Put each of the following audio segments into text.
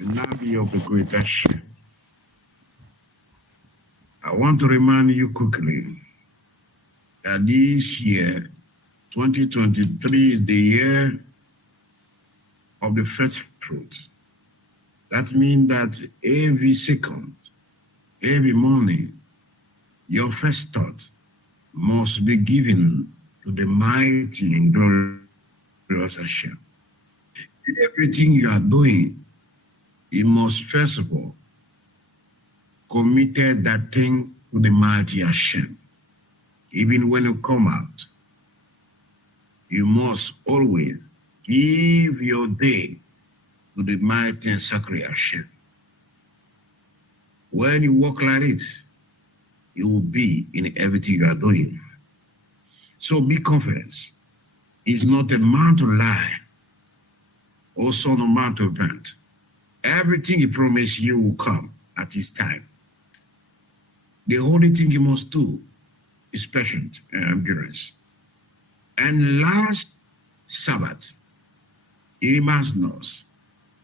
Nabi of the Greater Shem. I want to remind you quickly that this year, 2023, is the year of the first fruit. That means that every second, every morning, your first thought must be given to the mighty and glorious Hashem. In everything you are doing, you must first of all commit that thing to the mighty Hashem. Even when you come out, you must always give your day to the mighty and sacred Hashem. When you walk like this, you will be in everything you are doing. So be confident. It's not a man to lie, also no man to repent. Everything he promised you will come at his time. The only thing you must do is patience and endurance. And last Sabbath, he reminds us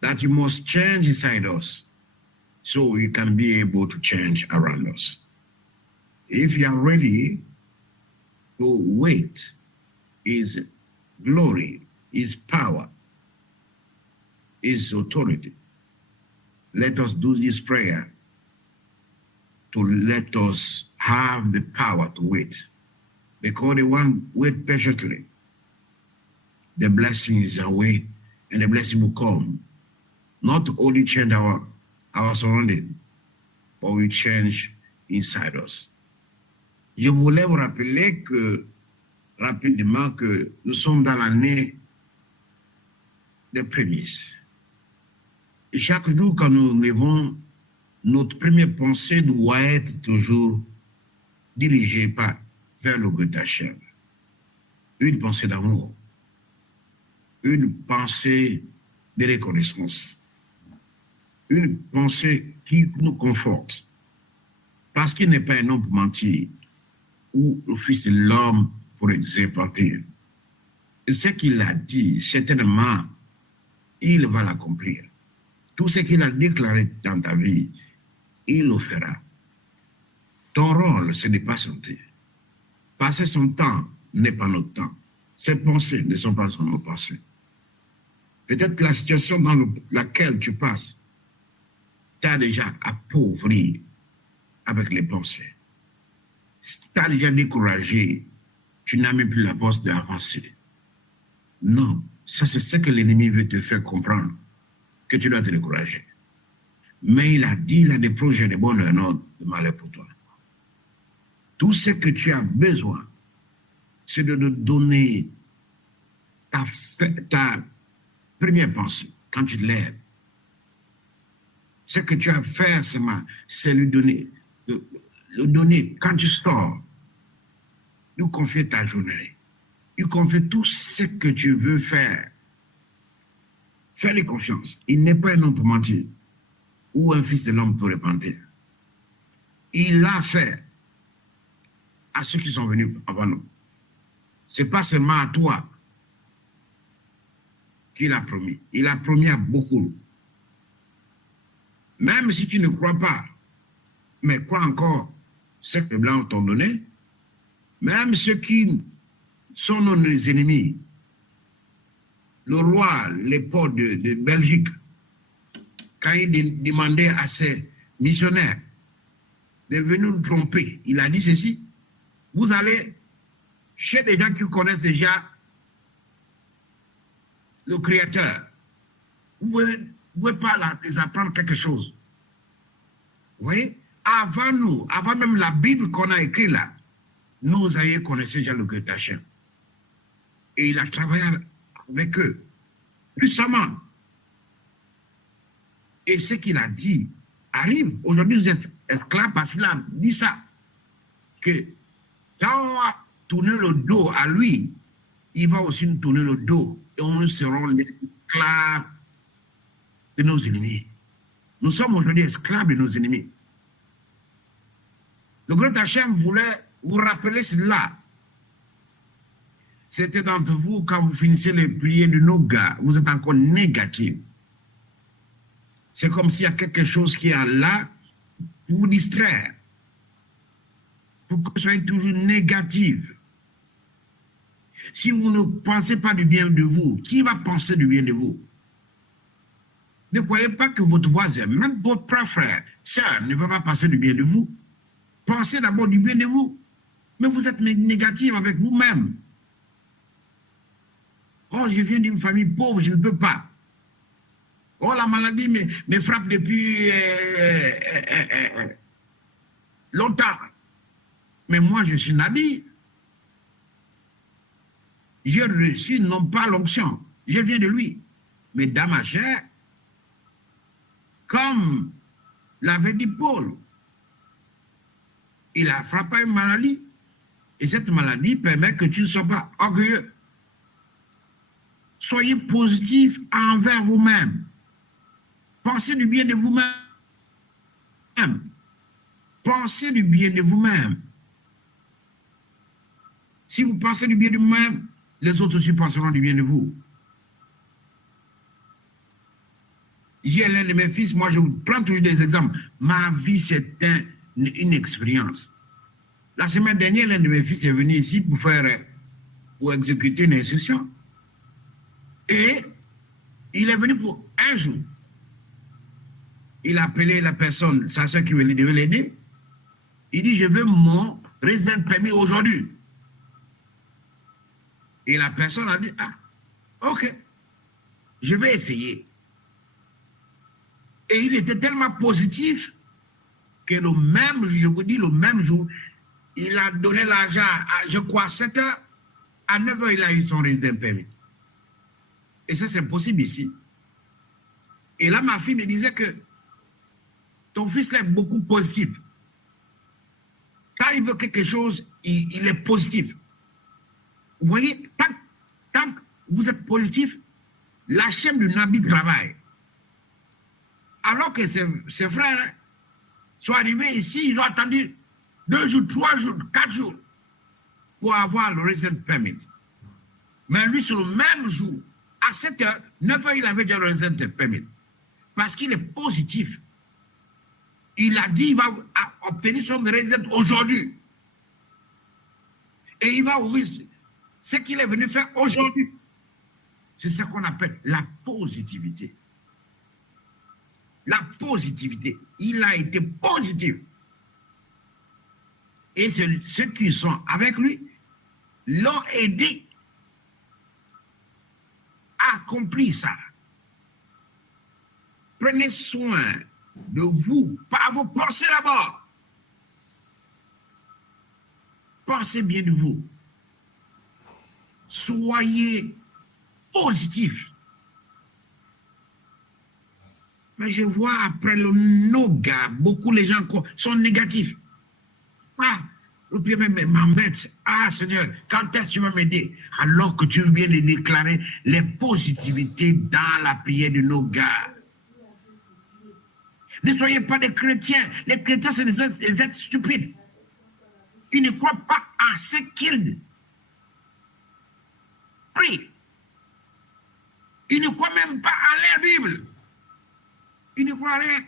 that you must change inside us so you can be able to change around us. If you are ready to wait, His glory, His power, His authority, let us do this prayer to let us have the power to wait. Because the one wait patiently, the blessing is away and the blessing will come. Not only change our surrounding, but will change inside us. Je voulais vous rappeler rapidement que nous sommes dans l'année des prémices. Et chaque jour, quand nous levons, notre première pensée doit être toujours dirigée vers le Great Hashem. Une pensée d'amour, une pensée de reconnaissance, une pensée qui nous conforte. Parce qu'il n'est pas un homme pour mentir, ou le Fils de l'homme pour exécuter. Et ce qu'il a dit, certainement, il va l'accomplir. Tout ce qu'il a déclaré dans ta vie, il le fera. Ton rôle, c'est de patienter. Passer son temps n'est pas notre temps. Ses pensées ne sont pas nos pensées. Peut-être que la situation dans laquelle tu passes t'a déjà appauvri avec les pensées. T'as déjà découragé, tu n'as même plus la force d'avancer. Non, ça c'est ce que l'ennemi veut te faire comprendre, que tu dois te décourager. Mais il a dit, il a des projets de bonheur, non de malheur pour toi. Tout ce que tu as besoin, c'est de donner ta première pensée quand tu te lèves. Ce que tu as à faire, c'est lui donner, le donner quand tu sors. Lui confier ta journée. Lui confier tout ce que tu veux faire. Fais-lui confiance. Il n'est pas un homme pour mentir ou un fils de l'homme pour repentir. Il l'a fait à ceux qui sont venus avant nous. Ce n'est pas seulement à toi qu'il a promis. Il a promis à beaucoup. Même si tu ne crois pas, mais crois encore ce que les Blancs t'ont donné, même ceux qui sont nos ennemis, le roi, l'époque de Belgique, quand il demandait à ses missionnaires de venir nous tromper, il a dit ceci: vous allez chez des gens qui connaissent déjà le Créateur. Vous ne pouvez pas les apprendre quelque chose. Vous voyez, avant nous, avant même la Bible qu'on a écrite là, nous avions connaissé déjà le Great Hashem. Et il a travaillé avec eux, puissamment. Et ce qu'il a dit arrive. Aujourd'hui, nous sommes esclaves parce qu'il a dit ça. Que quand on va tourner le dos à lui, il va aussi nous tourner le dos. Et nous serons les esclaves de nos ennemis. Nous sommes aujourd'hui esclaves de nos ennemis. Le Great Hashem voulait vous rappeler cela. C'était d'entre vous, quand vous finissez les prières de nos gars, vous êtes encore négatifs. C'est comme s'il y a quelque chose qui est là pour vous distraire, pour que vous soyez toujours négatif. Si vous ne pensez pas du bien de vous, qui va penser du bien de vous? Ne croyez pas que votre voisin, même votre propre frère, sœur, ne va pas penser du bien de vous. Pensez d'abord du bien de vous. Mais vous êtes négatif avec vous-même. Oh, je viens d'une famille pauvre, je ne peux pas. Oh, la maladie me frappe depuis longtemps. Mais moi, je suis nabi. J'ai reçu non pas l'onction, je viens de lui. Mais dans ma chair, comme l'avait dit Paul, il a frappé une maladie. Et cette maladie permet que tu ne sois pas orgueilleux. Soyez positif envers vous-même. Pensez du bien de vous-même. Pensez du bien de vous-même. Si vous pensez du bien de vous-même, les autres aussi penseront du bien de vous. J'ai l'un de mes fils, moi je vous prends toujours des exemples. Ma vie, c'est une expérience. La semaine dernière, l'un de mes fils est venu ici pour exécuter une instruction. Et il est venu pour un jour. Il a appelé la personne, sa soeur qui devait l'aider. Il dit, je veux mon résident permis aujourd'hui. Et la personne a dit, ah, ok, je vais essayer. Et il était tellement positif que le même, je vous dis, le même jour, il a donné l'argent à, je crois, 7 heures. À 9 heures, il a eu son résident permis. Et ça, c'est possible ici. Et là, ma fille me disait que ton fils est beaucoup positif. Quand il veut quelque chose, il est positif. Vous voyez, tant que vous êtes positif, la chaîne du Nabi travaille. Alors que ses frères sont arrivés ici, ils ont attendu 2 jours, 3 jours, 4 jours pour avoir le resident permit. Mais lui, sur le même jour, à 7 heures, 9 heures, il avait déjà le resident permit. Parce qu'il est positif. Il a dit qu'il va obtenir son resident aujourd'hui. Et il va ouvrir ce qu'il est venu faire aujourd'hui. C'est ce qu'on appelle la positivité. La positivité. Il a été positif. Et ceux qui sont avec lui l'ont aidé à accomplir ça. Prenez soin de vous par vos pensées d'abord. Pensez bien de vous. Soyez positif. Mais je vois après le Noga, beaucoup les gens sont négatifs. Ah, le Dieu m'embête. Ah, Seigneur, quand est-ce que tu vas m'aider? Alors que tu viens de déclarer les positivités dans la prière de Noga. Ne soyez pas des chrétiens. Les chrétiens, c'est des êtres stupides. Ils ne croient pas à ce qu'ils prient. Ils ne croient même pas à leur Bible. Ils ne croient rien.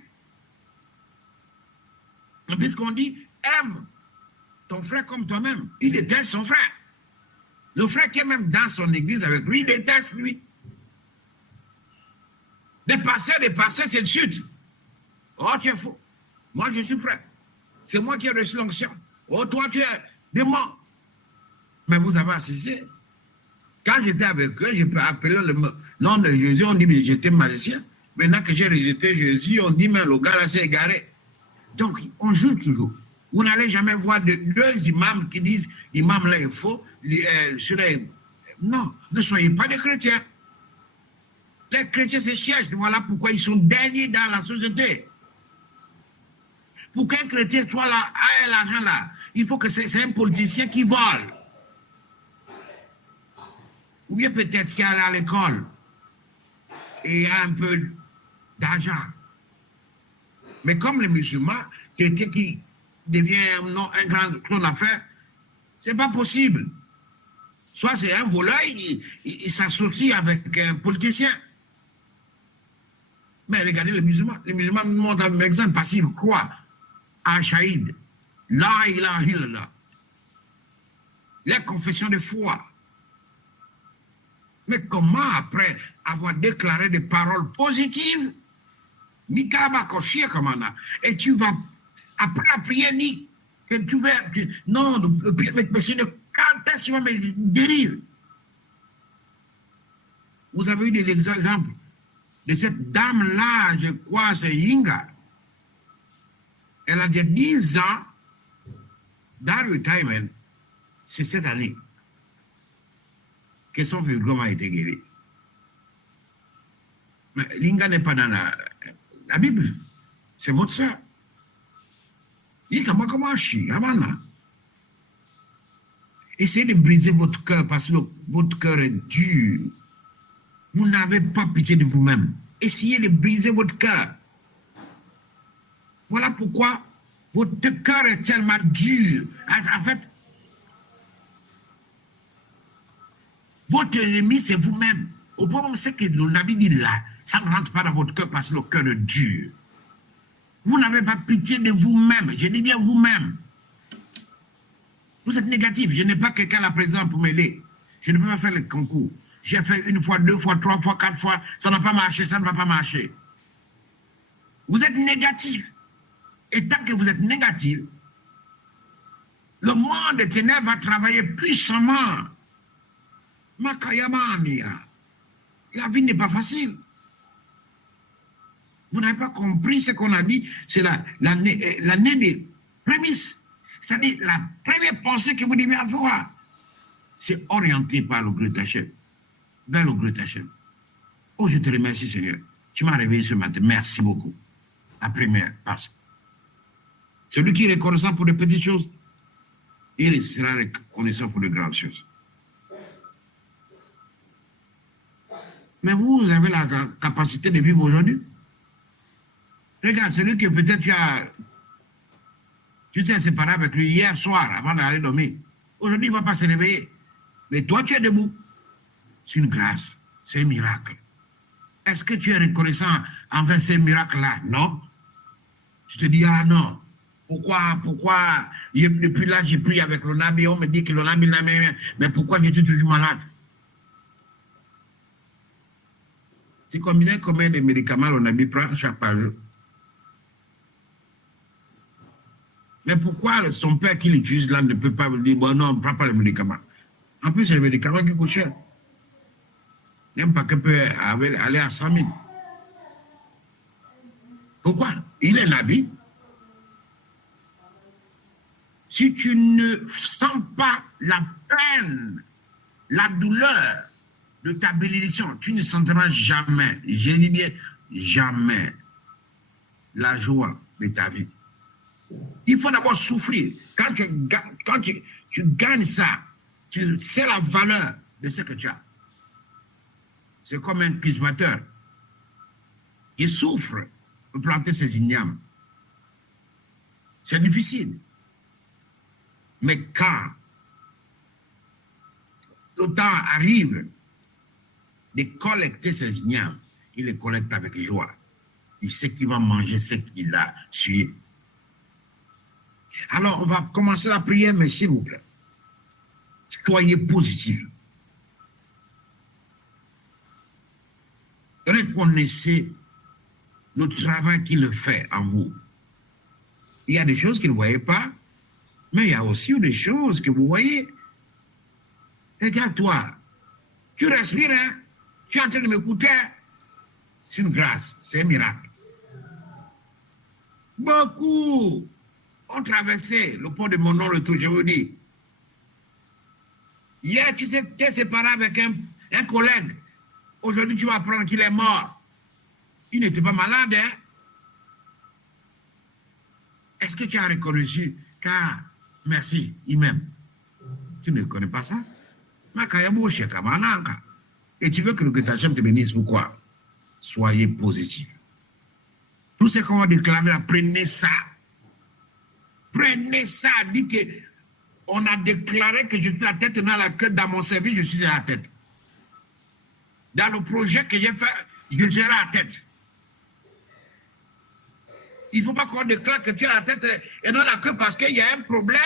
Puisqu'on dit, aime ton frère comme toi-même. Il déteste son frère. Le frère qui est même dans son église avec lui, il déteste lui. Des pasteurs, c'est de suite. Oh, tu es faux. Moi, je suis frère. C'est moi qui ai reçu l'onction. Oh, toi, tu es démon. Mais vous avez assisté. Quand j'étais avec eux, je peux appeler le nom de Jésus, on dit, mais j'étais magicien. Maintenant que j'ai rejeté Jésus, on dit, mais le gars là s'est égaré. Donc, on joue toujours. Vous n'allez jamais voir deux imams qui disent, l'imam là est faux, non, ne soyez pas des chrétiens. Les chrétiens se cherchent, voilà pourquoi ils sont derniers dans la société. Pour qu'un chrétien soit là, ait l'argent là, il faut que c'est un politicien qui vole. Ou bien peut-être qu'il est allé à l'école et a un peu d'argent. Mais comme les musulmans, quelqu'un qui devient un grand affaire, c'est pas possible. Soit c'est un voleur, il s'associe avec un politicien. Mais regardez les musulmans. Les musulmans nous montrent un exemple parce qu'ils croient à Shahid. La ilaha illallah. Les confessions de foi. Mais comment après avoir déclaré des paroles positives, et tu vas, après la prière, dire que tu vas, non, mais c'est une quand tu vas me guérir. Vous avez eu des exemples de cette dame-là, je crois, c'est Yinga. Elle a déjà 10 ans dans le retirement, c'est cette année que son fibrome a été guéri. Mais Linga n'est pas dans la Bible. C'est votre soeur. Essayez de briser votre cœur parce que votre cœur est dur. Vous n'avez pas pitié de vous-même. Essayez de briser votre cœur. Voilà pourquoi votre cœur est tellement dur. En fait, votre ennemi, c'est vous-même. Au point où c'est que le Nabi dit là, ça ne rentre pas dans votre cœur parce que le cœur est dur. Vous n'avez pas pitié de vous-même. Je dis bien vous-même. Vous êtes négatif. Je n'ai pas quelqu'un là présent pour m'aider. Je ne peux pas faire le concours. J'ai fait 1 fois, 2 fois, 3 fois, 4 fois. Ça n'a pas marché, ça ne va pas marcher. Vous êtes négatif. Et tant que vous êtes négatif, le monde des ténèbres va travailler puissamment. Makayamania. La vie n'est pas facile. Vous n'avez pas compris ce qu'on a dit. C'est l'année des prémices. C'est-à-dire la première pensée que vous devez avoir. C'est orienté par le Great Hachem. Vers le Great Hachem. Oh, je te remercie, Seigneur. Tu m'as réveillé ce matin. Merci beaucoup. La première passe. Celui qui est reconnaissant pour les petites choses, il sera reconnaissant pour les grandes choses. Mais vous avez la capacité de vivre aujourd'hui. Regarde, celui que peut-être tu t'es séparé avec lui hier soir avant d'aller dormir. Aujourd'hui, il ne va pas se réveiller. Mais toi, tu es debout. C'est une grâce. C'est un miracle. Est-ce que tu es reconnaissant envers ces miracles-là? Non. Tu te dis, ah non. Pourquoi depuis là, j'ai pris avec le Nabi, on me dit que le Nabi n'a rien. Mais pourquoi j'étais toujours malade? C'est combien de médicaments le Nabi prend chaque par jour? Mais pourquoi son père qui l'utilise là ne peut pas lui dire, bon non, on ne prend pas les médicaments? En plus, c'est les médicaments qui coûtent cher. Même pas que peut aller à 100 000. Pourquoi? Il est Nabi. Si tu ne sens pas la peine, la douleur de ta bénédiction, tu ne sentiras jamais, je dis bien jamais, la joie de ta vie. Il faut d'abord souffrir. Quand tu gagnes ça, tu sais la valeur de ce que tu as. C'est comme un cultivateur qui souffre pour planter ses ignames. C'est difficile. Mais quand le temps arrive de collecter ses ignames, il les collecte avec joie. Il sait qu'il va manger ce qu'il a sué. Alors, on va commencer la prière, mais s'il vous plaît, soyez positifs. Reconnaissez le travail qu'il fait en vous. Il y a des choses que vous ne voyez pas, mais il y a aussi des choses que vous voyez. Regarde-toi. Tu respires, hein? Tu es en train de m'écouter. C'est une grâce, c'est un miracle. Beaucoup ont traversé le pont de mon nom, le tout, je vous dis. Hier, tu t'es séparé avec un collègue. Aujourd'hui, tu vas apprendre qu'il est mort. Il n'était pas malade, hein? Est-ce que tu as reconnu car merci, il m'aime? Tu ne connais pas ça? Et tu veux que le Gétachem te bénisse, pourquoi? Soyez positif. Tout ce qu'on va déclarer, prenez ça. Prenez ça. Dit que on a déclaré que je suis la tête dans la queue. Dans mon service, je suis à la tête. Dans le projet que j'ai fait, je serai à la tête. il ne faut pas qu'on déclare que tu as la tête et non la queue parce qu'il y a un problème.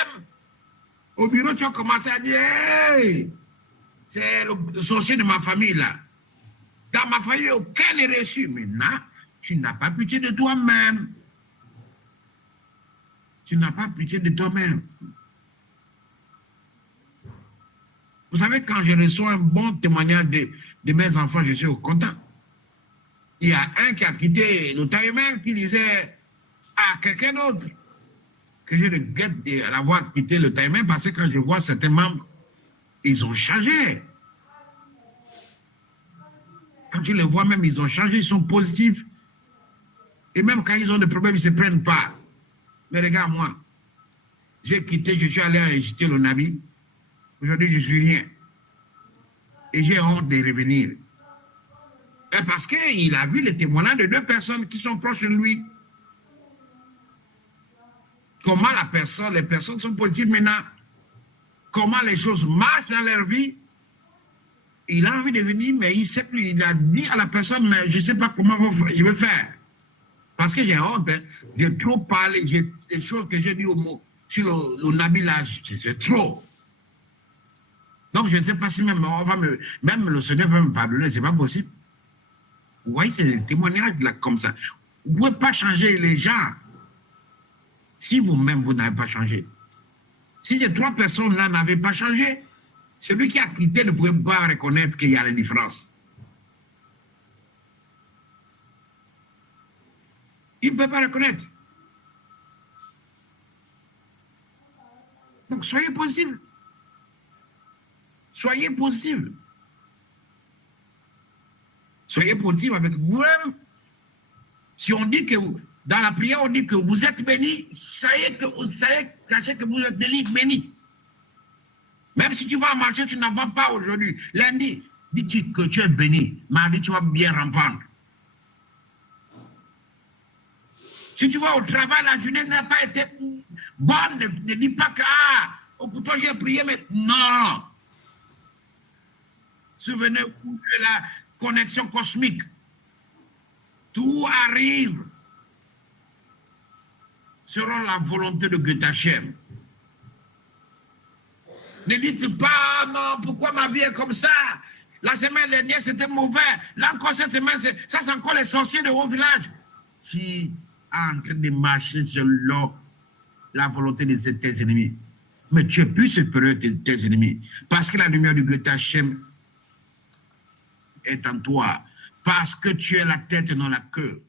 Au bureau, tu as commencé à dire, hey, c'est le sorcier de ma famille là. Dans ma famille, aucun n'est reçu. Maintenant, tu n'as pas pitié de toi-même. Tu n'as pas pitié de toi-même. Vous savez, quand je reçois un bon témoignage de mes enfants, je suis content. Il y a un qui a quitté le timer qui disait à quelqu'un d'autre que je regrette d'avoir quitté le timer parce que quand je vois certains membres, ils ont changé. Quand tu les vois même, ils ont changé, ils sont positifs. Et même quand ils ont des problèmes, ils ne se prennent pas. Mais regarde moi, j'ai quitté, je suis allé enregistrer le Nabi. Aujourd'hui, je ne suis rien. Et j'ai honte de revenir. Et parce qu'il a vu les témoignages de deux personnes qui sont proches de lui. Comment les personnes sont positives maintenant. Comment les choses marchent dans leur vie. Il a envie de venir, mais il ne sait plus. Il a dit à la personne, mais je ne sais pas comment je vais faire. Parce que j'ai honte. Hein. J'ai trop parlé. Des choses que j'ai dit sur le Nabi là, c'est trop. Donc, je ne sais pas si même le Seigneur va me pardonner, ce n'est pas possible. Vous voyez, c'est des témoignages là comme ça. Vous ne pouvez pas changer les gens si vous-même, vous n'avez pas changé. Si ces trois personnes-là n'avaient pas changé, celui qui a quitté ne pouvait pas reconnaître qu'il y a la différence. Il ne peut pas reconnaître. Donc, soyez positifs. Soyez positifs. Soyez positifs avec vous-même. Si on dit que, dans la prière, on dit que vous êtes bénis, sachez que vous êtes bénis. Même si tu vas marcher, tu n'en vas pas aujourd'hui. Lundi, dis-tu que tu es béni. Mardi, tu vas bien remplir. Si tu vas au travail, la journée n'a pas été bonne, ne dis pas que, pourtant j'ai prié, mais non. Souvenez-vous de la connexion cosmique. Tout arrive selon la volonté de Götachem. Ne dites pas, non, pourquoi ma vie est comme ça? La semaine dernière, c'était mauvais. Là encore, cette semaine, ça, c'est encore les sorciers de vos villages qui sont en train de marcher selon la volonté de tes ennemis. Mais tu es plus supérieur que tes ennemis. Parce que la lumière du Götachem est en toi. Parce que tu es la tête et non la queue.